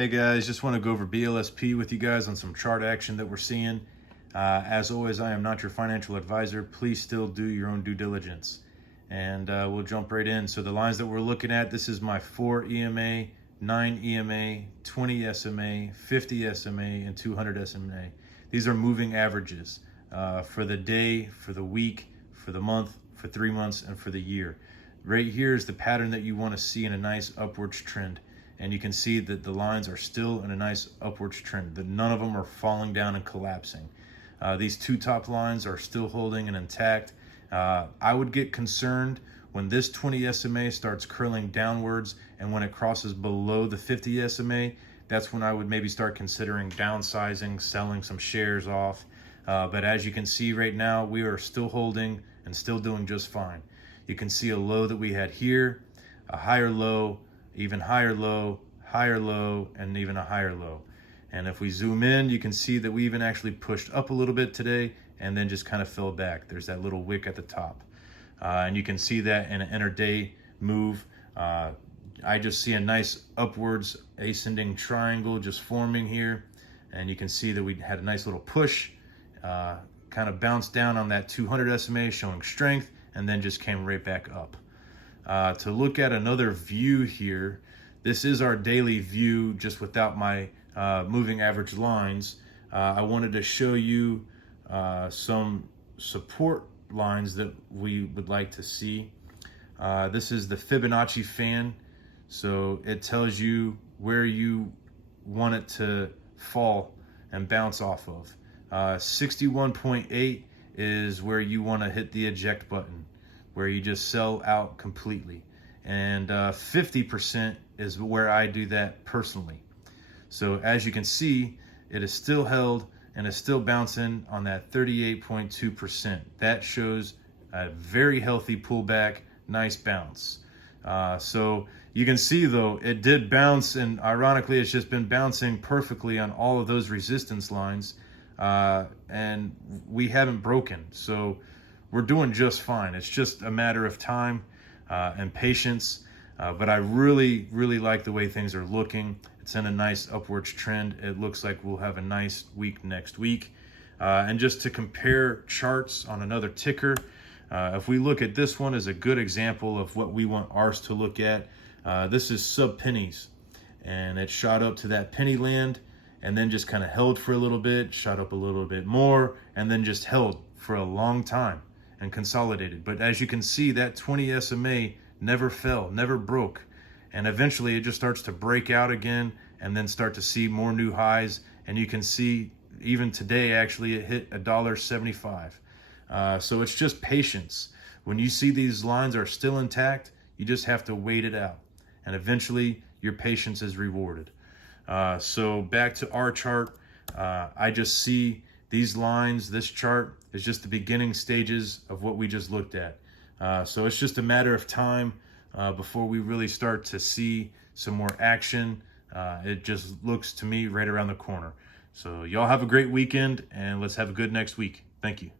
Hey guys, just want to go over BLSP with you guys on some chart action that we're seeing. As always, I am not your financial advisor. Please still do your own due diligence. And we'll jump right in. So the lines that we're looking at, this is my 4 EMA, 9 EMA, 20 SMA, 50 SMA, and 200 SMA. These are moving averages for the day, for the week, for the month, for 3 months, and for the year. Right here is the pattern that you want to see in a nice upwards trend. And you can see that the lines are still in a nice upwards trend, that none of them are falling down and collapsing. These two top lines are still holding and intact. I would get concerned when this 20 SMA starts curling downwards, and when it crosses below the 50 SMA, that's when I would maybe start considering downsizing, selling some shares off. But as you can see right now, we are still holding and still doing just fine. You can see a low that we had here, a higher low, even higher low, and even a higher low. And if we zoom in, you can see that we even actually pushed up a little bit today and then just kind of fell back. There's that little wick at the top. And you can see that in an intraday move. I just see a nice upwards ascending triangle just forming here. And you can see that we had a nice little push, kind of bounced down on that 200 SMA showing strength, and then just came right back up. To look at another view here, this is our daily view just without my moving average lines. I wanted to show you some support lines that we would like to see. This is the Fibonacci fan, so it tells you where you want it to fall and bounce off of. 61.8 is where you want to hit the eject button, where you just sell out completely. And 50% is where I do that personally. So as you can see, it is still held and is still bouncing on that 38.2%. That shows a very healthy pullback, nice bounce. So you can see though, it did bounce, and ironically, it's just been bouncing perfectly on all of those resistance lines. And we haven't broken. So we're doing just fine. It's just a matter of time and patience. But I really like the way things are looking. It's in a nice upwards trend. It looks like we'll have a nice week next week. And just to compare charts on another ticker, if we look at this one as a good example of what we want ours to look at, this is sub pennies. And it shot up to that penny land and then just kind of held for a little bit, shot up a little bit more, and then just held for a long time and consolidated. But as you can see, that 20 SMA never fell, never broke. And eventually it just starts to break out again and then start to see more new highs. And you can see even today, actually, it hit $1.75. So it's just patience. When you see these lines are still intact, you just have to wait it out. And eventually your patience is rewarded. So back to our chart, I just see these lines, this chart is just the beginning stages of what we just looked at. So it's just a matter of time before we really start to see some more action. It just looks to me right around the corner. So y'all have a great weekend, and let's have a good next week. Thank you.